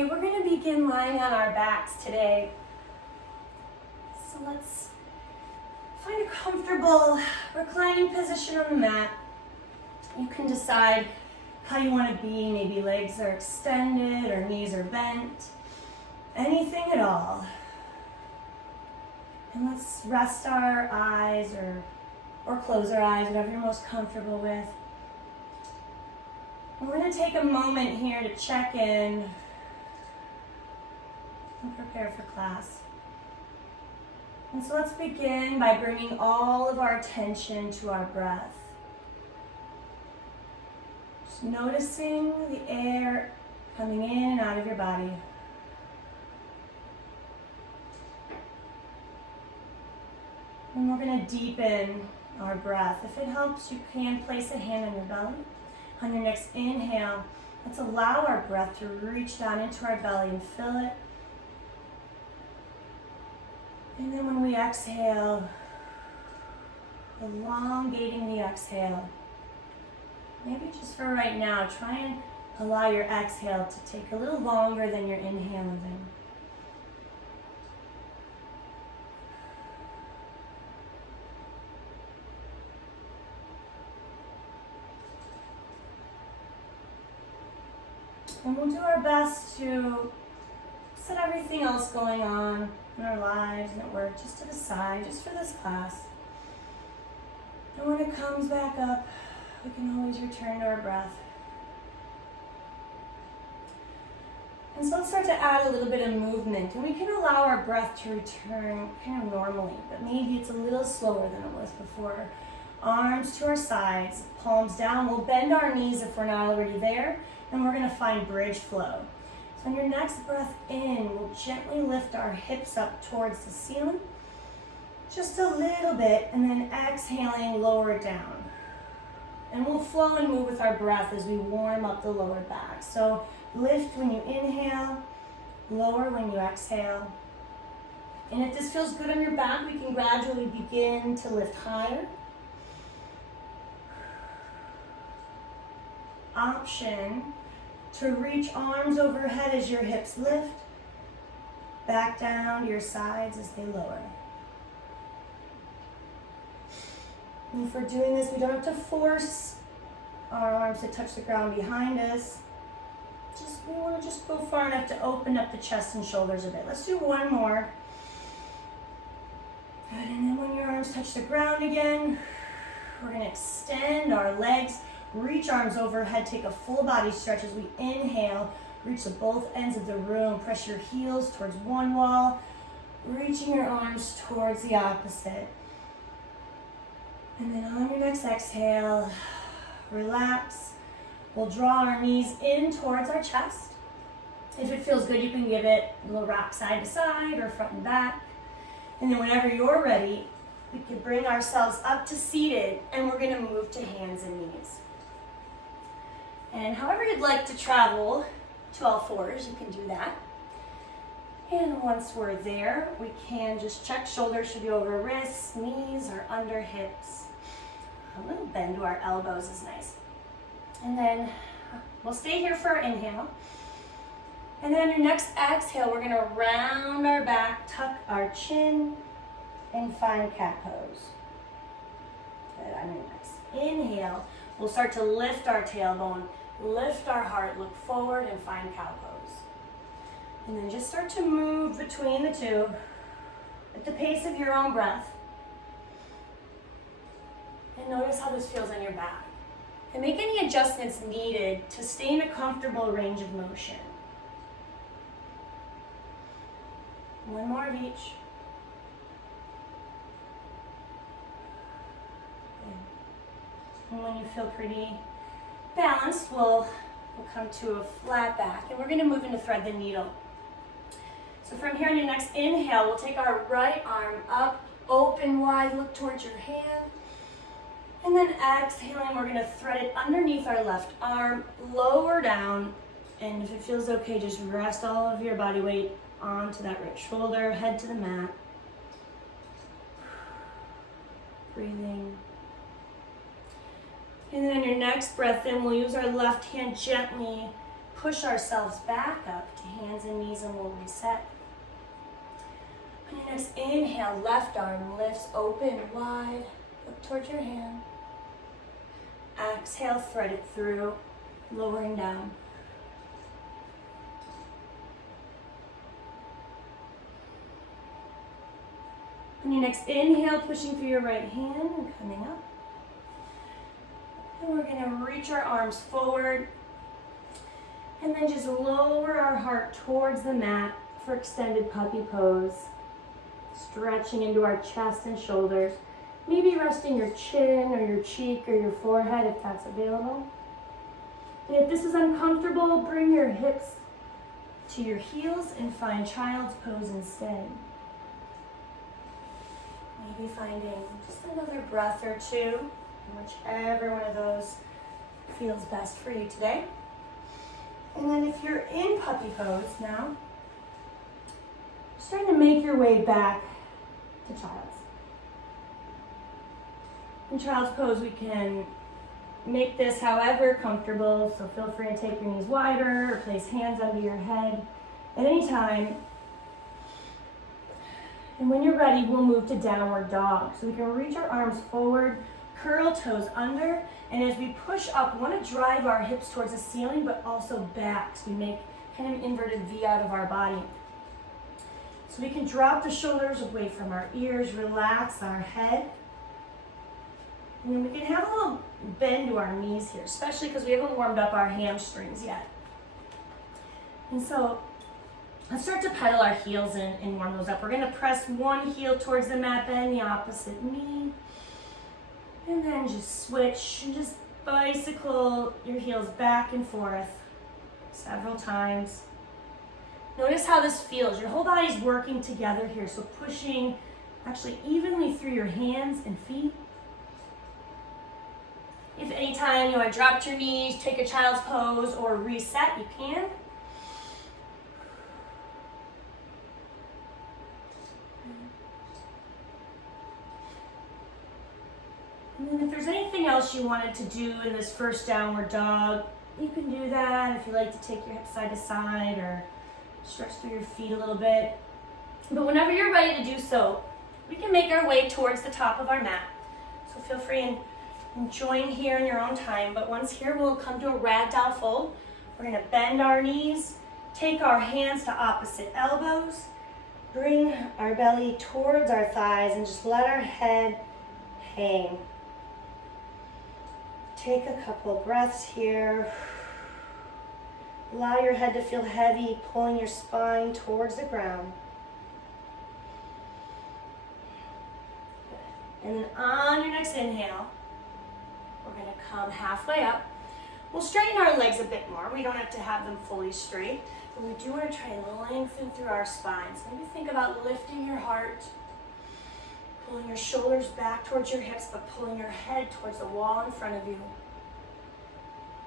Okay, we're going to begin lying on our backs today. So let's find a comfortable reclining position on the mat. You can decide how you want to be. Maybe legs are extended or knees are bent. Anything at all. And let's rest our eyes or close our eyes, whatever you're most comfortable with. And we're going to take a moment here to check in and prepare for class. And so let's begin by bringing all of our attention to our breath. Just noticing the air coming in and out of your body. And we're going to deepen our breath. If it helps, you can place a hand on your belly. On your next inhale, let's allow our breath to reach down into our belly and fill it. And then when we exhale, elongating the exhale. Maybe just for right now, try and allow your exhale to take a little longer than your inhaling. And we'll do our best to set everything else going on in our lives and at work just to the side, just for this class. And when it comes back up, we can always return to our breath. And so let's start to add a little bit of movement. And we can allow our breath to return kind of normally, but maybe it's a little slower than it was before. Arms to our sides, palms down. We'll bend our knees if we're not already there. And we're going to find bridge flow. So on your next breath in, we'll gently lift our hips up towards the ceiling. Just a little bit, and then exhaling, lower it down. And we'll flow and move with our breath as we warm up the lower back. So lift when you inhale, lower when you exhale. And if this feels good on your back, we can gradually begin to lift higher. Option to reach arms overhead as your hips lift, back down to your sides as they lower. And if we're doing this, we don't have to force our arms to touch the ground behind us. We want to just go far enough to open up the chest and shoulders a bit. Let's do one more. Good, and then when your arms touch the ground again, we're going to extend our legs. Reach arms overhead, take a full body stretch as we inhale. Reach to both ends of the room. Press your heels towards one wall, reaching your arms towards the opposite. And then on your next exhale, relax. We'll draw our knees in towards our chest. If it feels good, you can give it a little rock side to side or front and back. And then whenever you're ready, we can bring ourselves up to seated, and we're going to move to hands and knees. And however you'd like to travel to all fours, you can do that. And once we're there, we can just check shoulders should be over wrists, knees are under hips. A little bend to our elbows is nice. And then we'll stay here for our inhale. And then on your next exhale, we're going to round our back, tuck our chin, and find cat pose. Good, on your next inhale, we'll start to lift our tailbone, lift our heart, look forward, and find cow pose. And then just start to move between the two at the pace of your own breath. And notice how this feels on your back. And make any adjustments needed to stay in a comfortable range of motion. One more of each. And when you feel pretty balanced, we'll come to a flat back. And we're going to move into thread the needle. So from here on your next inhale, we'll take our right arm up, open wide, look towards your hand. And then exhaling, we're going to thread it underneath our left arm, lower down. And if it feels okay, just rest all of your body weight onto that right shoulder, head to the mat. Breathing. And then on your next breath in, we'll use our left hand gently push ourselves back up to hands and knees and we'll reset. On your next inhale, left arm lifts open, wide, up towards your hand. Exhale, thread it through, lowering down. On your next inhale, pushing through your right hand and coming up. And we're going to reach our arms forward and then just lower our heart towards the mat for extended puppy pose. Stretching into our chest and shoulders. Maybe resting your chin or your cheek or your forehead if that's available. And if this is uncomfortable, bring your hips to your heels and find child's pose instead. Maybe finding just another breath or two, whichever one of those feels best for you today. And then if you're in puppy pose now, starting to make your way back to child's. In child's pose, we can make this however comfortable, so feel free to take your knees wider or place hands under your head at any time. And when you're ready, we'll move to downward dog. So we can reach our arms forward, curl toes under, and as we push up, we want to drive our hips towards the ceiling, but also back, so we make kind of an inverted V out of our body. So we can drop the shoulders away from our ears, relax our head. And then we can have a little bend to our knees here, especially because we haven't warmed up our hamstrings yet. And so let's start to pedal our heels in and warm those up. We're going to press one heel towards the mat, bend the opposite knee. And then just switch and just bicycle your heels back and forth several times. Notice how this feels. Your whole body's working together here, so pushing actually evenly through your hands and feet. If anytime you want to drop to your knees, take a child's pose, or reset, you can. And then if there's anything else you wanted to do in this first downward dog, you can do that. If you like to take your hips side to side or stretch through your feet a little bit. But whenever you're ready to do so, we can make our way towards the top of our mat. So feel free and join here in your own time. But once here, we'll come to a ragdoll fold. We're going to bend our knees, take our hands to opposite elbows, bring our belly towards our thighs, and just let our head hang. Take a couple breaths here. Allow your head to feel heavy, pulling your spine towards the ground. And then on your next inhale, we're going to come halfway up. We'll straighten our legs a bit more. We don't have to have them fully straight, but we do want to try and lengthen through our spine. So maybe think about lifting your heart, pulling your shoulders back towards your hips, but pulling your head towards the wall in front of you.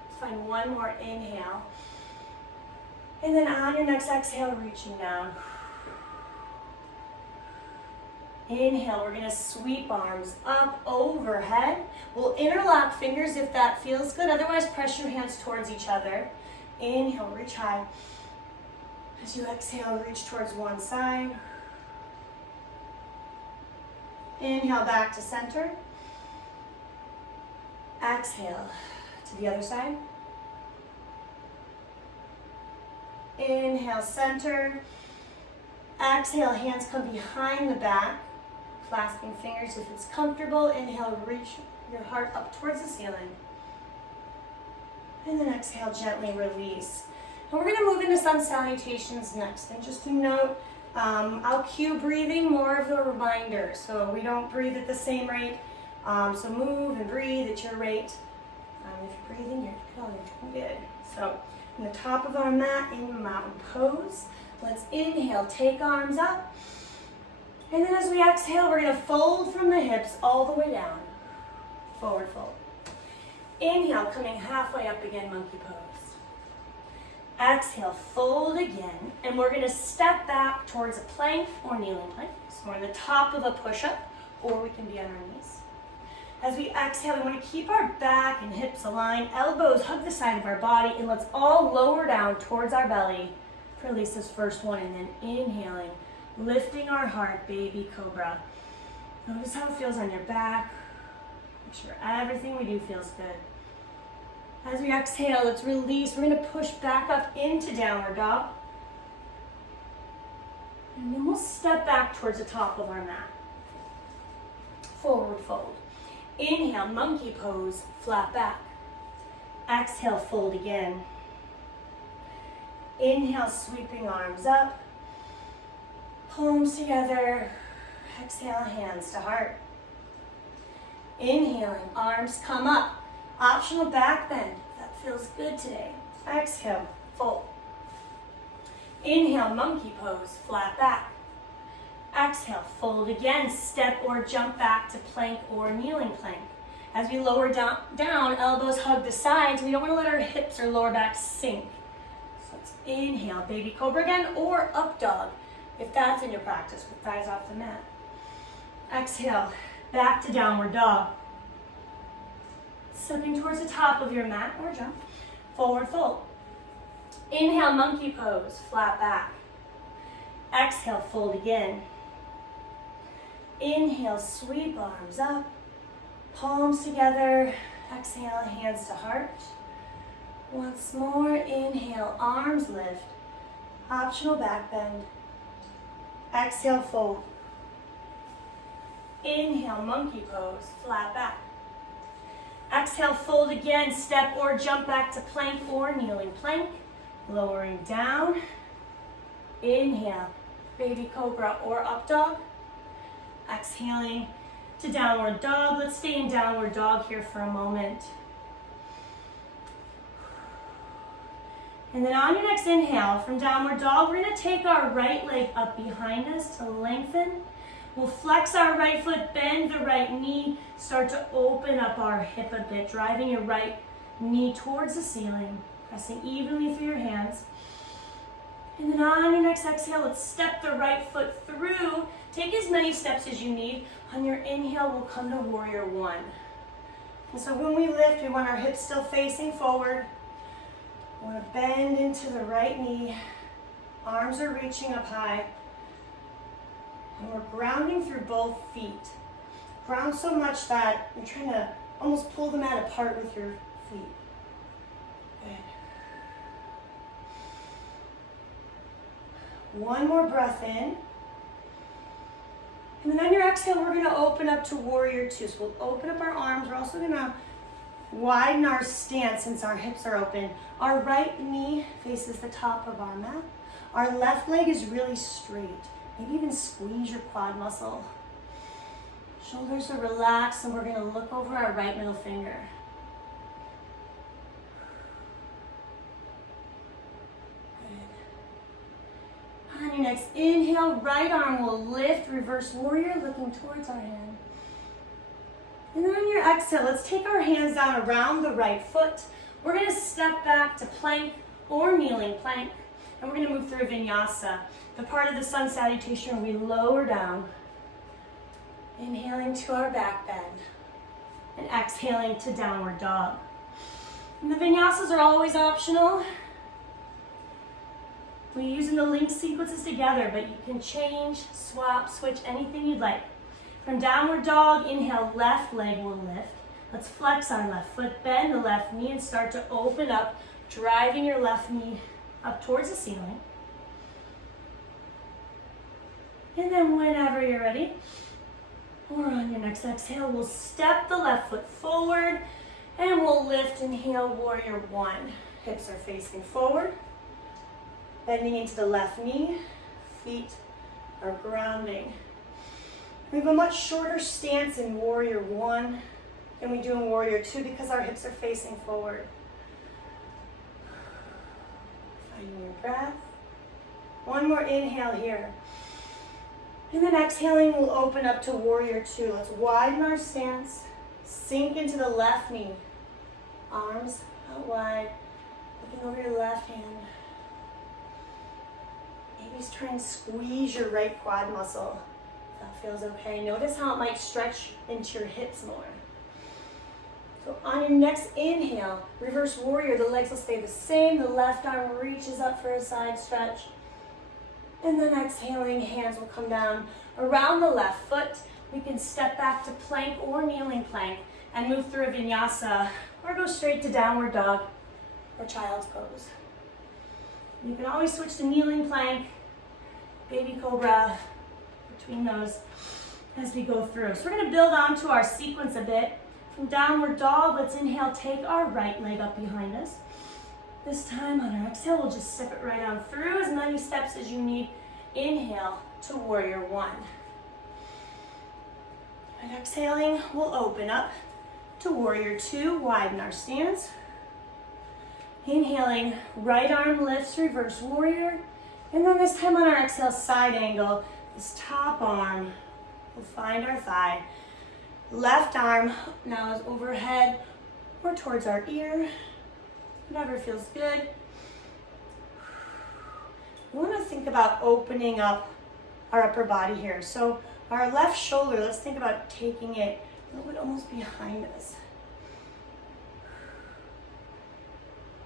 Let's find one more inhale. And then on your next exhale, reaching down. Inhale, we're going to sweep arms up overhead. We'll interlock fingers if that feels good. Otherwise, press your hands towards each other. Inhale, reach high. As you exhale, reach towards one side. Inhale, back to center. Exhale to the other side. Inhale, center. Exhale, hands come behind the back, clasping fingers if it's comfortable. Inhale, reach your heart up towards the ceiling. And then exhale, gently release. And we're going to move into sun salutations next. And just to note, I'll cue breathing more of the reminder. So we don't breathe at the same rate. So move and breathe at your rate. If you're breathing, you're doing good. So on the top of our mat in mountain pose. Let's inhale, take arms up. And then as we exhale, we're going to fold from the hips all the way down. Forward fold. Inhale, coming halfway up again, monkey pose. Exhale, fold again. And we're going to step back towards a plank or kneeling plank. So we're on the top of a push-up, or we can be on our knees. As we exhale, we want to keep our back and hips aligned, elbows hug the side of our body, and let's all lower down towards our belly for at least this first one, and then inhaling, lifting our heart, baby cobra. Notice how it feels on your back. Make sure everything we do feels good. As we exhale, let's release. We're going to push back up into downward dog. And then we'll step back towards the top of our mat. Forward fold. Inhale, monkey pose, flat back. Exhale, fold again. Inhale, sweeping arms up. Palms together. Exhale, hands to heart. Inhaling, arms come up. Optional back bend. That feels good today. Exhale, fold. Inhale, monkey pose, flat back. Exhale, fold again. Step or jump back to plank or kneeling plank. As we lower down, elbows hug the sides. We don't want to let our hips or lower back sink. So let's inhale, baby cobra again, or up dog, if that's in your practice, with thighs off the mat. Exhale, back to downward dog. Stepping towards the top of your mat or jump. Forward fold. Inhale, monkey pose, flat back. Exhale, fold again. Inhale, sweep arms up. Palms together. Exhale, hands to heart. Once more, inhale, arms lift. Optional back bend. Exhale, fold. Inhale, monkey pose, flat back. Exhale, fold again, step or jump back to plank or kneeling plank. Lowering down. Inhale, baby cobra or up dog. Exhaling to downward dog. Let's stay in downward dog here for a moment. And then on your next inhale from downward dog, we're going to take our right leg up behind us to lengthen. We'll flex our right foot, bend the right knee, start to open up our hip a bit, driving your right knee towards the ceiling, pressing evenly through your hands. And then on your next exhale, let's step the right foot through. Take as many steps as you need. On your inhale, we'll come to warrior one. And so when we lift, we want our hips still facing forward. We want to bend into the right knee. Arms are reaching up high. And we're grounding through both feet. Ground so much that you're trying to almost pull the mat apart with your feet. Good. One more breath in. And then on your exhale, we're going to open up to warrior two. So we'll open up our arms. We're also going to widen our stance since our hips are open. Our right knee faces the top of our mat. Our left leg is really straight. Maybe even squeeze your quad muscle. Shoulders are relaxed, and we're going to look over our right middle finger. Good. On your next inhale, right arm will lift, reverse warrior, looking towards our hand. And then on your exhale, let's take our hands down around the right foot. We're going to step back to plank or kneeling plank, and we're going to move through vinyasa. The part of the sun salutation where we lower down, inhaling to our back bend, and exhaling to downward dog. And the vinyasas are always optional. We're using the link sequences together, but you can change, swap, switch, anything you'd like. From downward dog, inhale, left leg will lift. Let's flex our left foot, bend the left knee, and start to open up, driving your left knee up towards the ceiling. And then whenever you're ready, or on your next exhale, we'll step the left foot forward and we'll lift. Inhale, warrior one. Hips are facing forward, bending into the left knee, feet are grounding. We have a much shorter stance in warrior one than we do in warrior two because our hips are facing forward. Finding your breath. One more inhale here. And then exhaling, we'll open up to warrior two. Let's widen our stance, sink into the left knee. Arms out wide, looking over your left hand. Maybe try and squeeze your right quad muscle. If that feels okay. Notice how it might stretch into your hips more. So on your next inhale, reverse warrior, the legs will stay the same. The left arm reaches up for a side stretch. And then exhaling, hands will come down around the left foot. We can step back to plank or kneeling plank and move through a vinyasa, or go straight to downward dog or child's pose. You can always switch to kneeling plank, baby cobra, between those as we go through. So we're going to build onto our sequence a bit. From downward dog, let's inhale, take our right leg up behind us. This time on our exhale, we'll just step it right on through, as many steps as you need. Inhale to warrior one. And exhaling, we'll open up to warrior two, widen our stance. Inhaling, right arm lifts, reverse warrior. And then this time on our exhale, side angle, this top arm will find our thigh. Left arm now is overhead or towards our ear, whatever feels good. We want to think about opening up our upper body here. So our left shoulder, let's think about taking it a little bit almost behind us.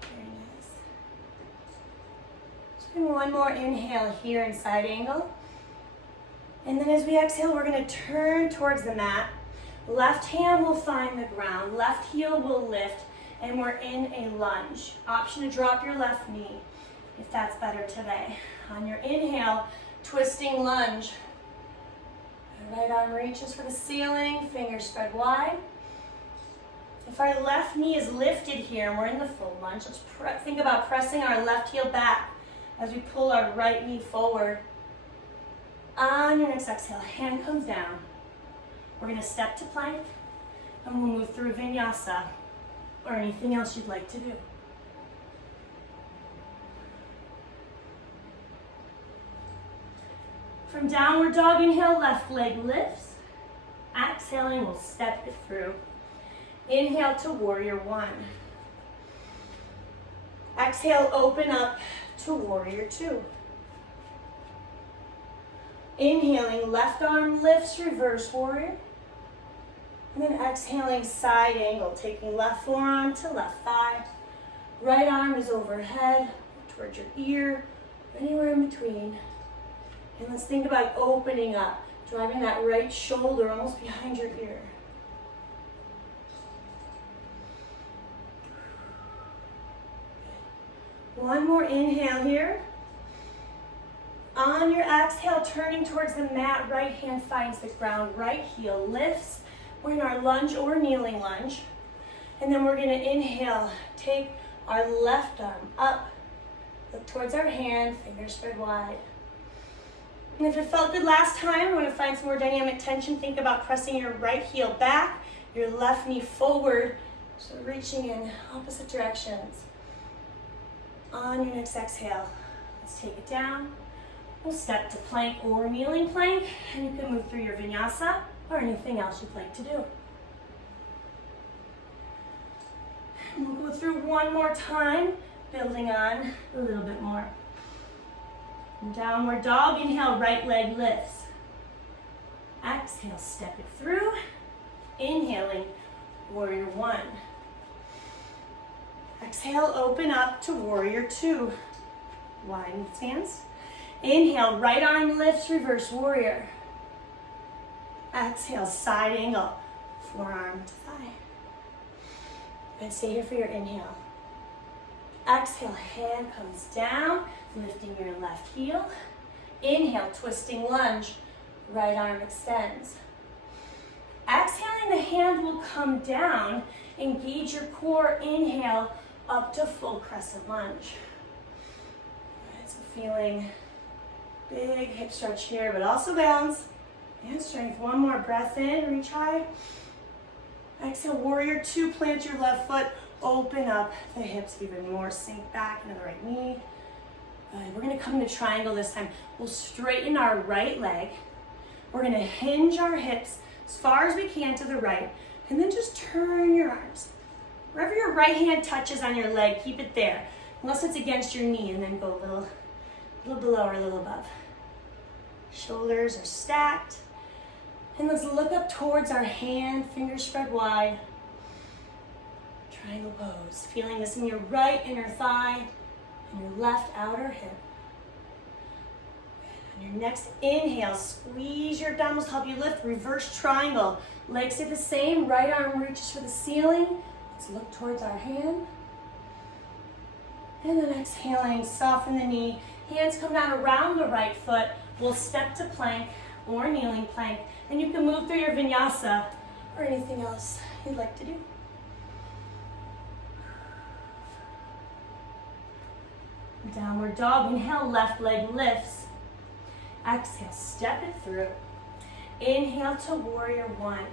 Very nice. Just doing one more inhale here in side angle. And then as we exhale, we're going to turn towards the mat. Left hand will find the ground, left heel will lift, and we're in a lunge. Option to drop your left knee if that's better today. On your inhale, twisting lunge. Right arm reaches for the ceiling, fingers spread wide. If our left knee is lifted here and we're in the full lunge, let's think about pressing our left heel back as we pull our right knee forward. On your next exhale, hand comes down. We're going to step to plank, and we'll move through vinyasa or anything else you'd like to do. From downward dog, inhale, left leg lifts. Exhaling, we'll step it through. Inhale to warrior one. Exhale, open up to warrior two. Inhaling, left arm lifts, reverse warrior. And then exhaling, side angle, taking left forearm to left thigh. Right arm is overhead, towards your ear, anywhere in between. And let's think about opening up, driving that right shoulder almost behind your ear. One more inhale here. On your exhale, turning towards the mat, right hand finds the ground, right heel lifts. We're in our lunge or kneeling lunge. And then we're going to inhale, take our left arm up, look towards our hand, fingers spread wide. And if it felt good last time, we want to find some more dynamic tension. Think about pressing your right heel back, your left knee forward, so reaching in opposite directions. On your next exhale, let's take it down. We'll step to plank or kneeling plank, and you can move through your vinyasa or anything else you'd like to do. And we'll go through one more time, building on a little bit more. Downward dog, inhale, right leg lifts. Exhale, step it through. Inhaling, warrior one. Exhale, open up to warrior two. Widen stance. Inhale, right arm lifts, reverse warrior. Exhale, side angle, forearm to thigh. And stay here for your inhale. Exhale, hand comes down, lifting your left heel. Inhale, twisting lunge, right arm extends. Exhaling, the hand will come down, engage your core, inhale, up to full crescent lunge. Alright, so feeling big hip stretch here, but also balance and strength. One more breath in, reach high. Exhale, warrior two, plant your left foot, open up the hips even more, sink back into the right knee. We're gonna come into triangle this time. We'll straighten our right leg. We're gonna hinge our hips as far as we can to the right, and then just turn your arms. Wherever your right hand touches on your leg, keep it there, unless it's against your knee, and then go a little below or a little above. Shoulders are stacked. And let's look up towards our hand, fingers spread wide. Triangle pose. Feeling this in your right inner thigh and your left outer hip. On your next inhale, squeeze your abdominals to help you lift. Reverse triangle. Legs stay the same. Right arm reaches for the ceiling. Let's look towards our hand. And then exhaling, soften the knee. Hands come down around the right foot. We'll step to plank or kneeling plank. And you can move through your vinyasa or anything else you'd like to do. Downward dog. Inhale, left leg lifts. Exhale, step it through. Inhale to warrior one.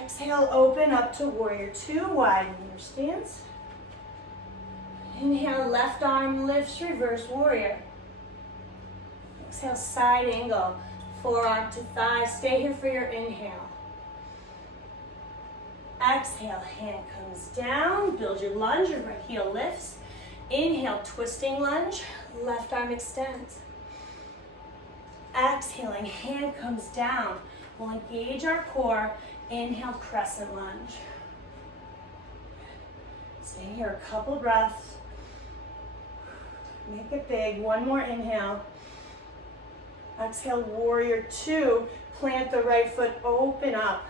Exhale, open up to warrior two. Widen your stance. Inhale, left arm lifts, reverse warrior. Exhale, side angle. Forearm to thigh. Stay here for your inhale. Exhale, hand comes down. Build your lunge. Your right heel lifts. Inhale, twisting lunge. Left arm extends. Exhaling, hand comes down. We'll engage our core. Inhale, crescent lunge. Stay here a couple breaths. Make it big. One more inhale. Exhale, warrior two. Plant the right foot, open up.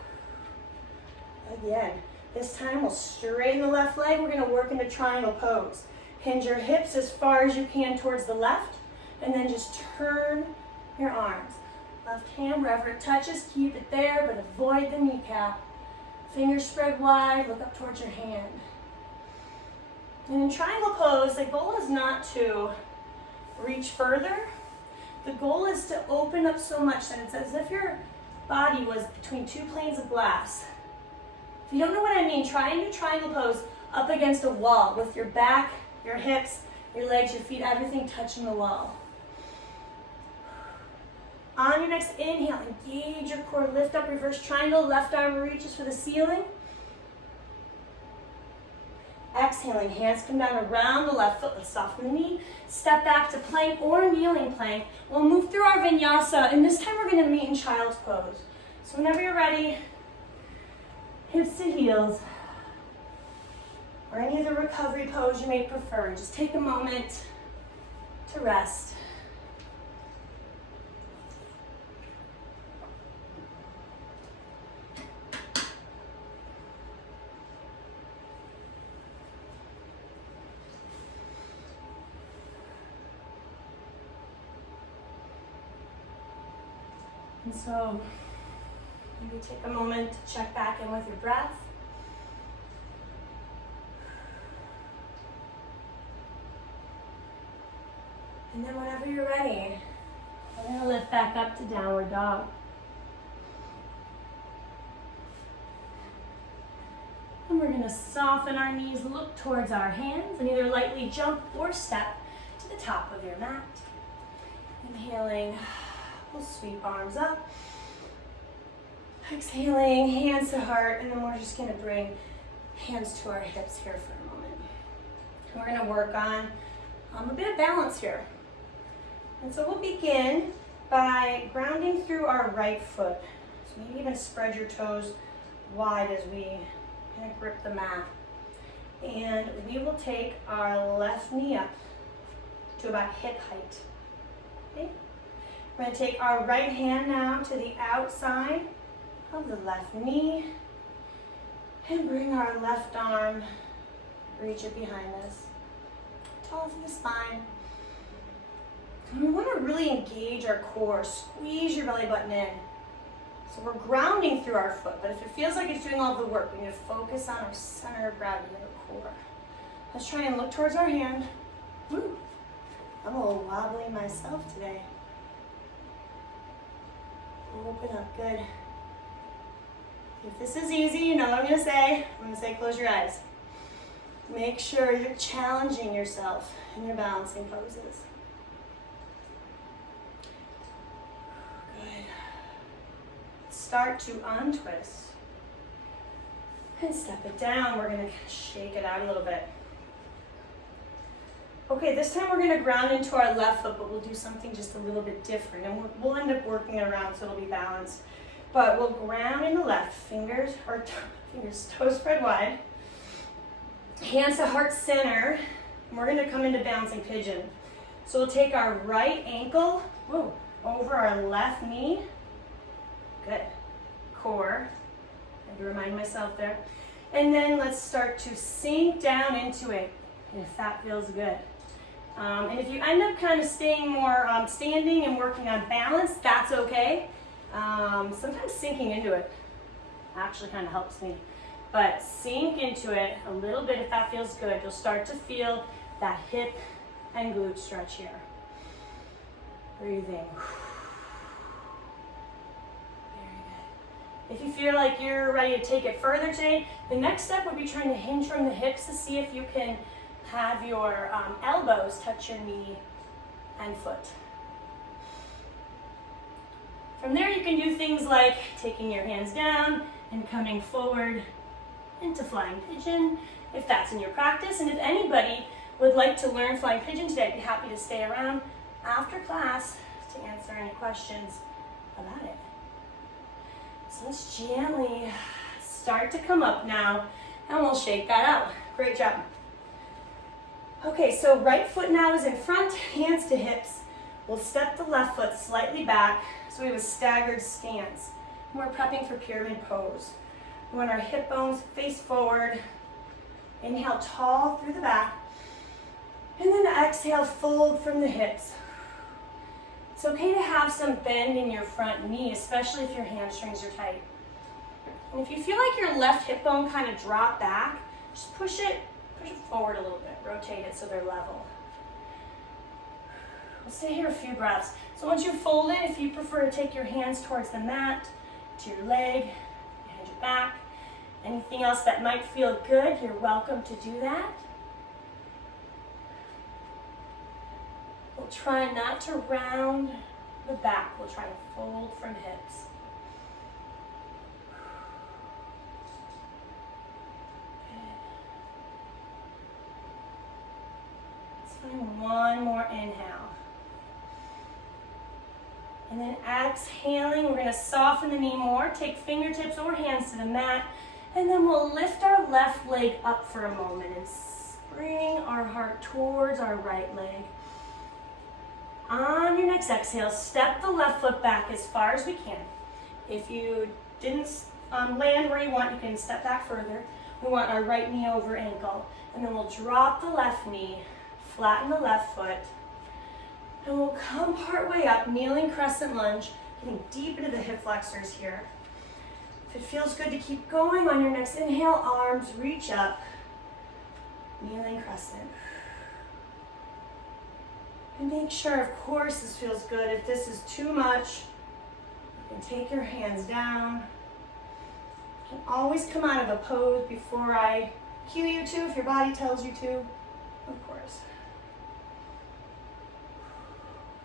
Again, this time we'll straighten the left leg. We're gonna work into triangle pose. Hinge your hips as far as you can towards the left, and then just turn your arms. Left hand, wherever it touches, keep it there, but avoid the kneecap. Fingers spread wide, look up towards your hand. And in triangle pose, the goal is not to reach further. The goal is to open up so much that it's as if your body was between two planes of glass. If you don't know what I mean, try and do triangle pose up against a wall with your back, your hips, your legs, your feet, everything touching the wall. On your next inhale, engage your core, lift up, reverse triangle, left arm reaches for the ceiling. Exhaling, hands come down around the left foot, let's soften the knee. Step back to plank or kneeling plank. We'll move through our vinyasa, and this time we're gonna meet in child's pose. So whenever you're ready, hips to heels, or any other recovery pose you may prefer. Just take a moment to rest. And so maybe take a moment to check back in with your breath. And then whenever you're ready, we're going to lift back up to downward dog. And we're going to soften our knees, look towards our hands, and either lightly jump or step to the top of your mat. Inhaling, we'll sweep arms up. Exhaling, hands to heart, and then we're just going to bring hands to our hips here for a moment. And we're going to work on a bit of balance here. And so we'll begin by grounding through our right foot. So maybe even spread your toes wide as we kind of grip the mat. And we will take our left knee up to about hip height. Okay? We're going to take our right hand now to the outside of the left knee and bring our left arm, reach it behind us, tall from the spine. And we want to really engage our core, squeeze your belly button in. So we're grounding through our foot, but if it feels like it's doing all the work, we need to focus on our center of gravity, our core. Let's try and look towards our hand. Woo. I'm a little wobbly myself today. Open up, good. If this is easy, you know what I'm going to say. I'm going to say close your eyes. Make sure you're challenging yourself in your balancing poses. Good. Start to untwist. And step it down. We're going to shake it out a little bit. Okay, this time we're going to ground into our left foot, but we'll do something just a little bit different. And we'll end up working it around so it'll be balanced. But we'll ground in the left, toes spread wide. Hands to heart center, and we're gonna come into bouncing pigeon. So we'll take our right ankle over our left knee. Good. Core. I had to remind myself there. And then let's start to sink down into it, if that feels good. And if you end up kind of staying more standing and working on balance, that's okay. Sometimes sinking into it actually kind of helps me. But sink into it a little bit if that feels good. You'll start to feel that hip and glute stretch here. Breathing. Very good. If you feel like you're ready to take it further today, the next step would be trying to hinge from the hips to see if you can have your elbows touch your knee and foot. From there, you can do things like taking your hands down and coming forward into flying pigeon, if that's in your practice. And if anybody would like to learn flying pigeon today, I'd be happy to stay around after class to answer any questions about it. So let's gently start to come up now, and we'll shake that out. Great job. Okay, so right foot now is in front, hands to hips. We'll step the left foot slightly back, so we have a staggered stance. And we're prepping for pyramid pose. We want our hip bones face forward. Inhale tall through the back. And then exhale, fold from the hips. It's okay to have some bend in your front knee, especially if your hamstrings are tight. And if you feel like your left hip bone kind of dropped back, just push it forward a little bit. Rotate it so they're level. We'll stay here a few breaths. So once you've folded, if you prefer to take your hands towards the mat, to your leg, behind your back, anything else that might feel good, you're welcome to do that. We'll try not to round the back. We'll try to fold from hips. One more inhale. And then exhaling, we're going to soften the knee more. Take fingertips or hands to the mat. And then we'll lift our left leg up for a moment and bring our heart towards our right leg. On your next exhale, step the left foot back as far as we can. If you didn't land where you want, you can step back further. We want our right knee over ankle. And then we'll drop the left knee, flatten the left foot, and we'll come part way up, kneeling crescent lunge, getting deep into the hip flexors here. If it feels good to keep going, on your next inhale, arms reach up, kneeling crescent. And make sure, of course, this feels good. If this is too much, you can take your hands down. You can always come out of a pose before I cue you to, if your body tells you to, of course.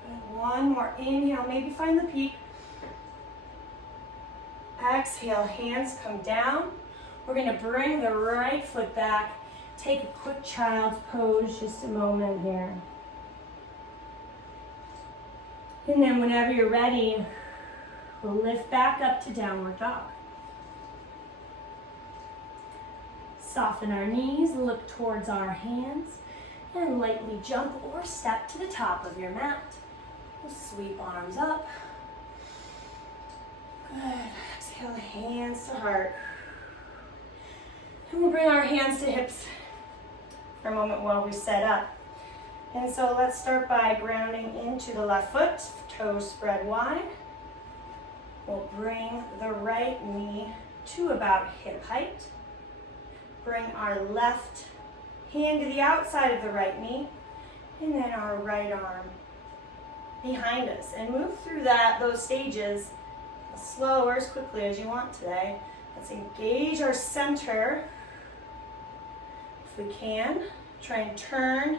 And one more inhale, maybe find the peak. Exhale, hands come down. We're going to bring the right foot back. Take a quick child's pose, just a moment here. And then whenever you're ready, we'll lift back up to downward dog. Soften our knees, look towards our hands, and lightly jump or step to the top of your mat. We'll sweep arms up. Good. Exhale, hands to heart. And we'll bring our hands to hips for a moment while we set up. And so let's start by grounding into the left foot, toes spread wide. We'll bring the right knee to about hip height. Bring our left hand to the outside of the right knee, and then our right arm behind us. And move through those stages as slow or as quickly as you want today. Let's engage our center. If we can, try and turn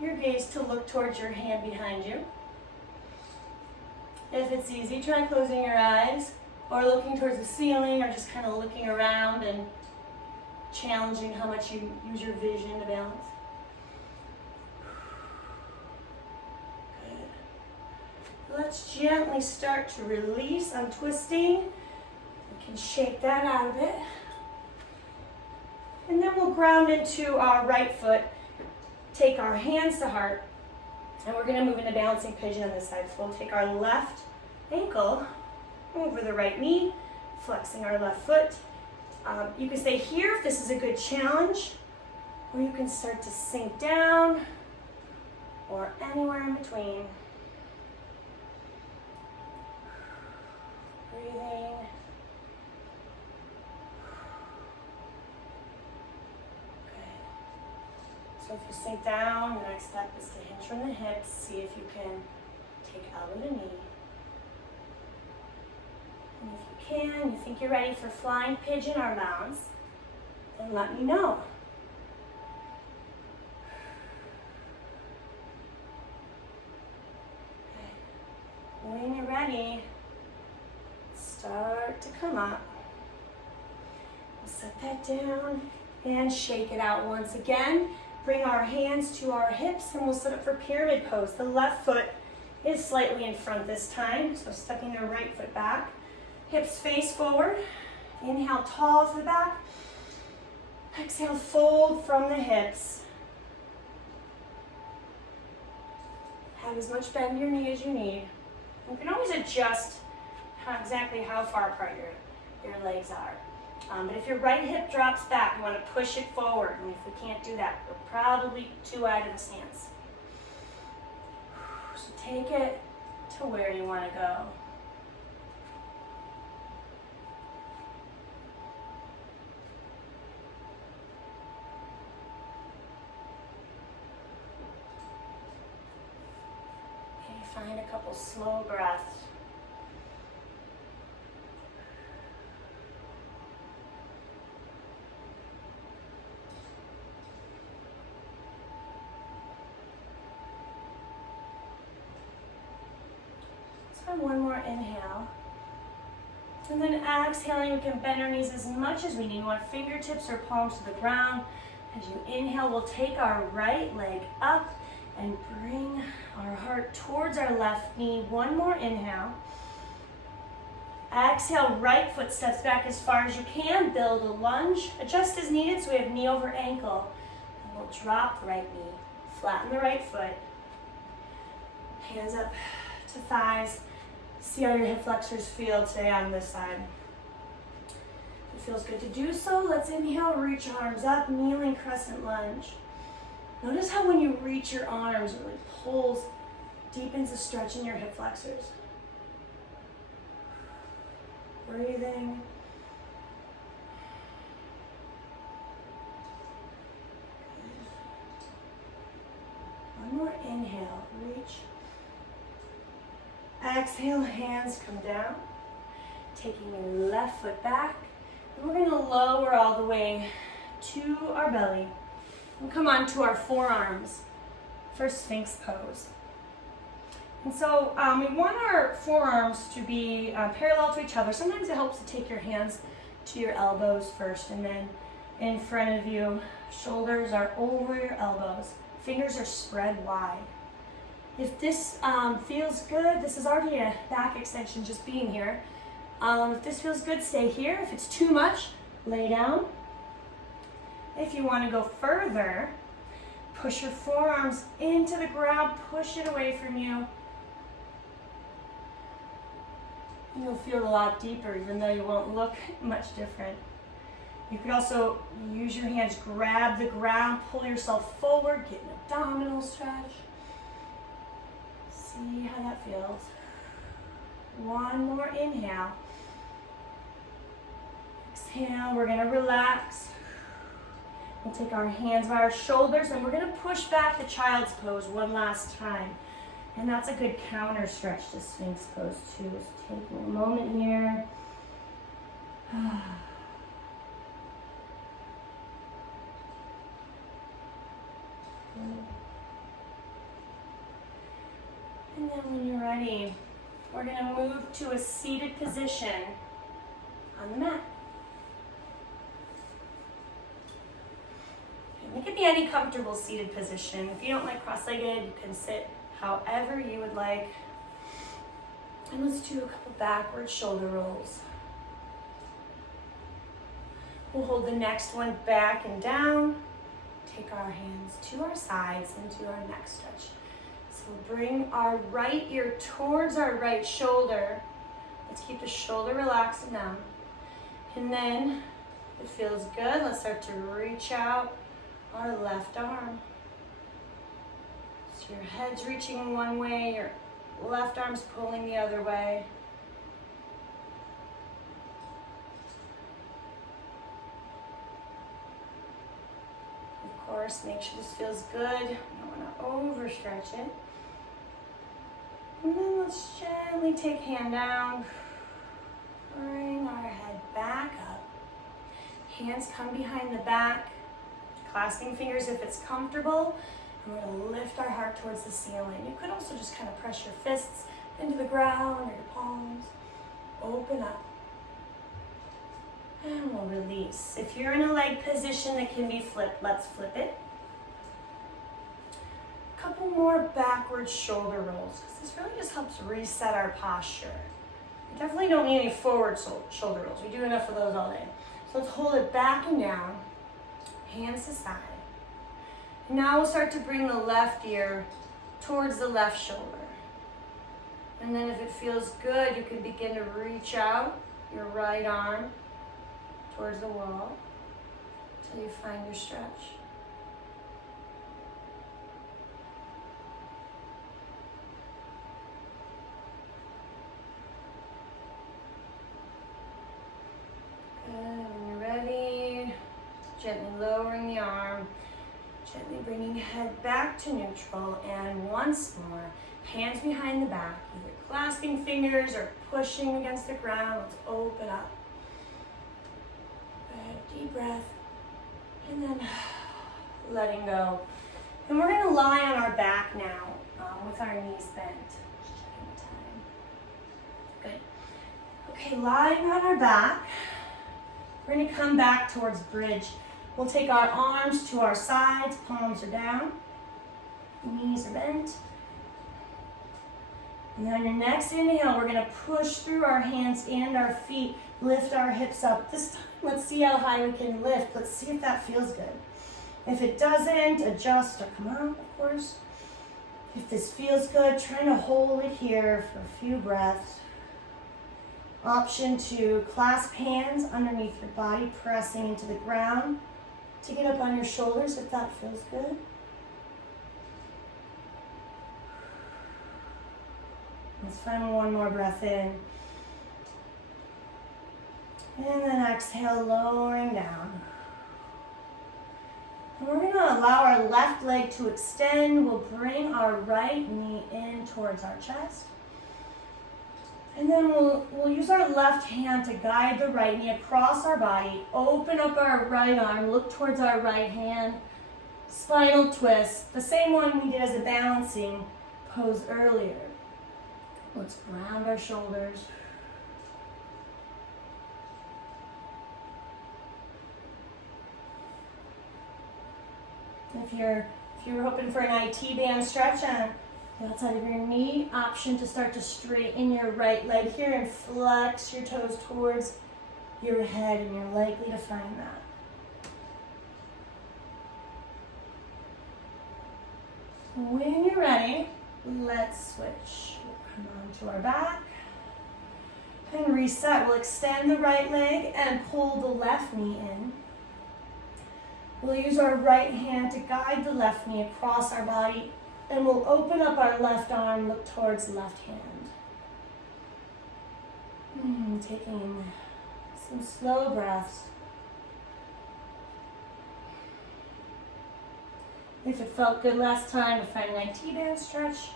your gaze to look towards your hand behind you. If it's easy, try closing your eyes or looking towards the ceiling or just kind of looking around and challenging how much you use your vision to balance. Good. Let's gently start to release, untwisting. We can shake that out a bit. And then we'll ground into our right foot, take our hands to heart, and we're gonna move into balancing pigeon on this side. So we'll take our left ankle over the right knee, flexing our left foot. You can stay here if this is a good challenge, or you can start to sink down, or anywhere in between. Breathing. Good. So if you sink down, the next step is to hinge from the hips. See if you can take elbow to knee. And if you can, you think you're ready for flying pigeon arm balance, then let me know. Okay. When you're ready, start to come up. We'll set that down and shake it out once again. Bring our hands to our hips and we'll set up for pyramid pose. The left foot is slightly in front this time, so stepping the right foot back. Hips face forward. Inhale, tall to the back. Exhale, fold from the hips. Have as much bend in your knee as you need. You can always adjust exactly how far apart your legs are. But if your right hip drops back, you want to push it forward. And if we can't do that, we're probably too wide of a stance. So take it to where you want to go. Find a couple slow breaths. So one more inhale. And then exhaling, we can bend our knees as much as we need. We want fingertips or palms to the ground. As you inhale, we'll take our right leg up and bring our heart towards our left knee. One more inhale. Exhale, right foot steps back as far as you can. Build a lunge. Adjust as needed, so we have knee over ankle. And we'll drop the right knee. Flatten the right foot. Hands up to thighs. See how your hip flexors feel today on this side. If it feels good to do so, let's inhale, reach arms up, kneeling crescent lunge. Notice how when you reach your arms, it really pulls, deepens the stretch in your hip flexors. Breathing. One more inhale, reach. Exhale, hands come down. Taking your left foot back. And we're gonna lower all the way to our belly. And come on to our forearms for Sphinx pose. And so we want our forearms to be parallel to each other. Sometimes it helps to take your hands to your elbows first and then in front of you. Shoulders are over your elbows. Fingers are spread wide. If this feels good, this is already a back extension just being here. If this feels good, stay here. If it's too much, lay down. If you want to go further, push your forearms into the ground, push it away from you. You'll feel a lot deeper, even though you won't look much different. You could also use your hands, grab the ground, pull yourself forward, get an abdominal stretch. See how that feels. One more inhale. Exhale, we're gonna relax. We'll take our hands by our shoulders and we're gonna push back the child's pose one last time. And that's a good counter stretch to Sphinx pose too. So taking a moment here. And then when you're ready, we're gonna move to a seated position on the mat. It could be any comfortable seated position. If you don't like cross-legged, you can sit however you would like. And let's do a couple backward shoulder rolls. We'll hold the next one back and down. Take our hands to our sides into our neck stretch. So we'll bring our right ear towards our right shoulder. Let's keep the shoulder relaxed and down. And then, if it feels good, let's start to reach out our left arm. So your head's reaching one way, your left arm's pulling the other way. Of course, make sure this feels good. We don't want to overstretch it. And then let's gently take hand down. Bring our head back up. Hands come behind the back. Clasping fingers if it's comfortable. And we're going to lift our heart towards the ceiling. You could also just kind of press your fists into the ground or your palms. Open up. And we'll release. If you're in a leg position that can be flipped, let's flip it. A couple more backward shoulder rolls, because this really just helps reset our posture. We definitely don't need any forward shoulder rolls. We do enough of those all day. So let's hold it back and down, hands to side. Now we'll start to bring the left ear towards the left shoulder. And then if it feels good, you can begin to reach out your right arm towards the wall until you find your stretch. Good, when you're ready, gently lowering the arm, gently bringing head back to neutral, and once more, hands behind the back, either clasping fingers or pushing against the ground. Let's open up. Good, deep breath, and then letting go. And we're going to lie on our back now with our knees bent. Just checking the time. Good. Okay, lying on our back, we're going to come back towards bridge. We'll take our arms to our sides, palms are down, knees are bent. And then on your next inhale, we're going to push through our hands and our feet, lift our hips up. This time, let's see how high we can lift. Let's see if that feels good. If it doesn't, adjust or come out, of course. If this feels good, trying to hold it here for a few breaths. Option to clasp hands underneath your body, pressing into the ground to get up on your shoulders if that feels good. Let's find one more breath in. And then exhale, lowering down. And we're going to allow our left leg to extend. We'll bring our right knee in towards our chest. And then we'll use our left hand to guide the right knee across our body. Open up our right arm, look towards our right hand. Spinal twist, the same one we did as a balancing pose earlier. Let's ground our shoulders. If you're hoping for an IT band stretch on the outside of your knee, option to start to straighten your right leg here and flex your toes towards your head, and you're likely to find that. When you're ready, let's switch. We'll come on to our back and reset. We'll extend the right leg and pull the left knee in. We'll use our right hand to guide the left knee across our body, and we'll open up our left arm, look towards the left hand. Taking some slow breaths. If it felt good last time to find an IT band stretch,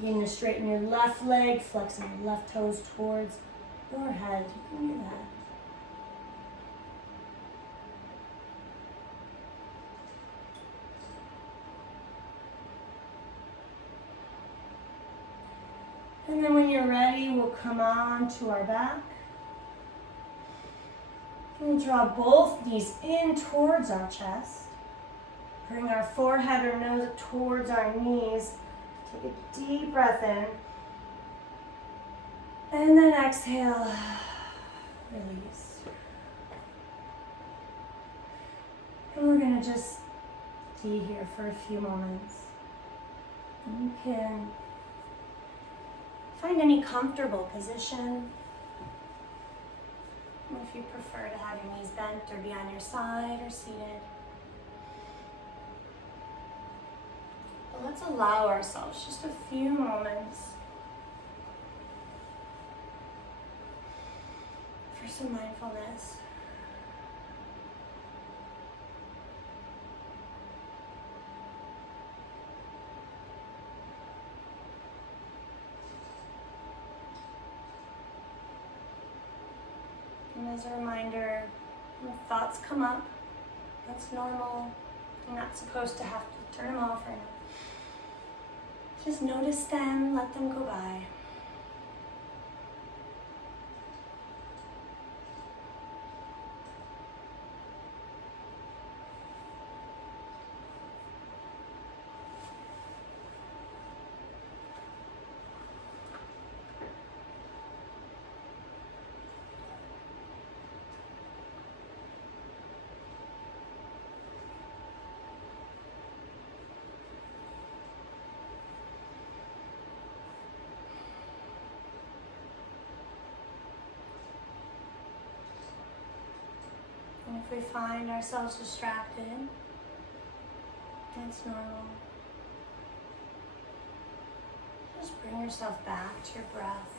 begin to straighten your left leg, flexing your left toes towards your head. You can do that. And then when you're ready, we'll come on to our back. We'll draw both knees in towards our chest. Bring our forehead or nose towards our knees. Take a deep breath in. And then exhale, release. And we're going to just be here for a few moments. And you can find any comfortable position. If you prefer to have your knees bent or be on your side or seated. But let's allow ourselves just a few moments for some mindfulness. And as a reminder, when thoughts come up, that's normal. You're not supposed to have to turn them off or anything. Just notice them, let them go by. And if we find ourselves distracted, that's normal. Just bring yourself back to your breath.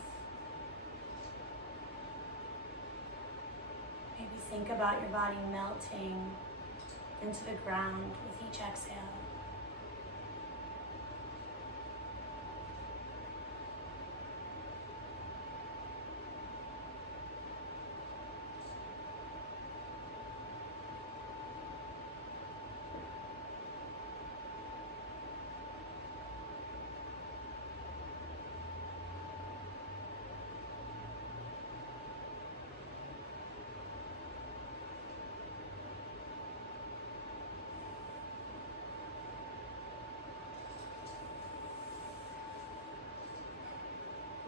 Maybe think about your body melting into the ground with each exhale.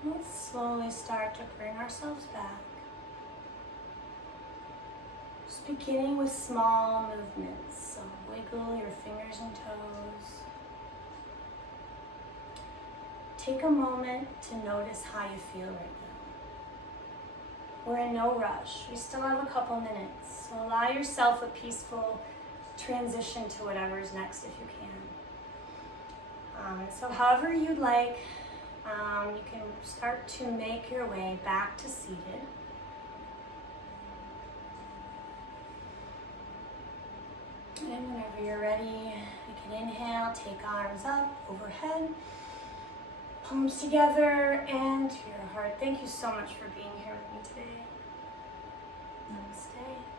Let's slowly start to bring ourselves back. Just beginning with small movements. So wiggle your fingers and toes. Take a moment to notice how you feel right now. We're in no rush. We still have a couple minutes. So allow yourself a peaceful transition to whatever's next if you can. So however you'd like, you can start to make your way back to seated. And whenever you're ready, you can inhale, take arms up, overhead, palms together, and to your heart. Thank you so much for being here with me today. Namaste.